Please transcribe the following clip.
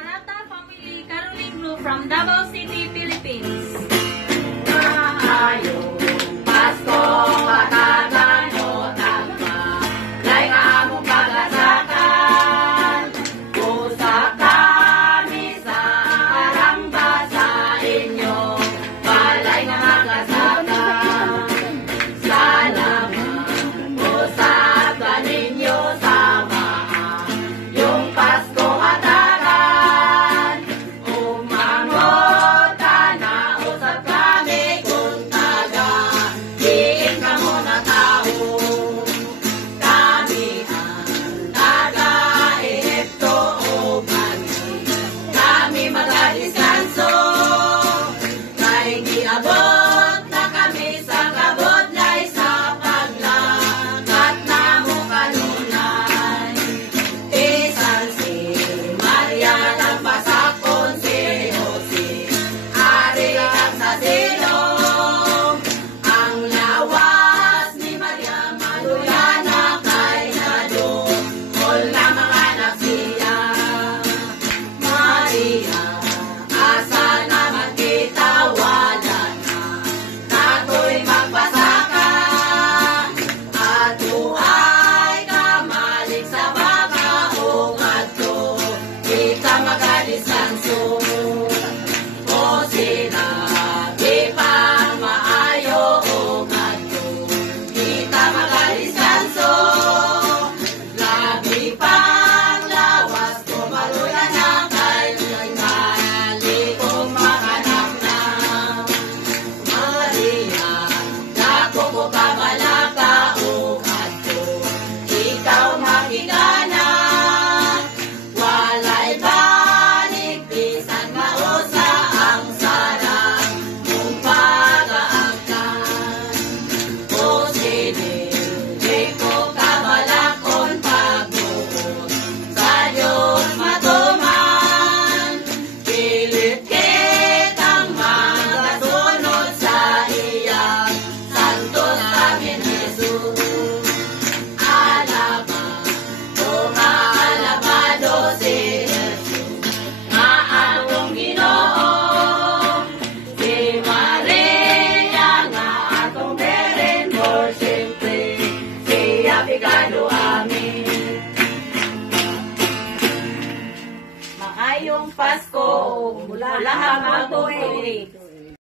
Manata Family Caroling Group from Davao City, Philippines. Maayong Pasko, katagan o tagma, lay nga among pagasakan. Usa kami sa aramba sa inyo, balay nga magasakan. Salamat, usap ka ninyo sama, yung Pasko katagan. Umangot ka na, usap kami kung taga, diin ka muna tao. Kami ang taga-Ehipto o kami magadiskanso. Kay giabot na kami sa kabudlay sa paglakat na mo kanunay. Isan si Maria nagpasakon si Jose, ari at sa silong. Ang lawas ni Maria malulana kay nadong, kol na mga nagsiya. Maria, asa naman kita wala na, nato'y magpasaka. At buhay ka malik sa baka o ngadto, kita magadiskanso. O sinabi pang maayo o ngadto, kita magadiskanso. Labi pang lawas ko malula na kay ngali kong makanak na. Maria, dako ko kabalaka o ngadto, ikaw makigana. Walay banig bisan mausa ang sarang mong pag-aangkan. O sinili ko kabalakon pagbuot sa Diyos matuman. Pilit kitang magasunod sa iyang santos amin Jesus. Alaban, tunga alabado si Jesus, nga atong Ginoo. Si Maria nga atong Beren, for siyempre, siya bigado amin. Maayong Pasko, mula mahal tuig.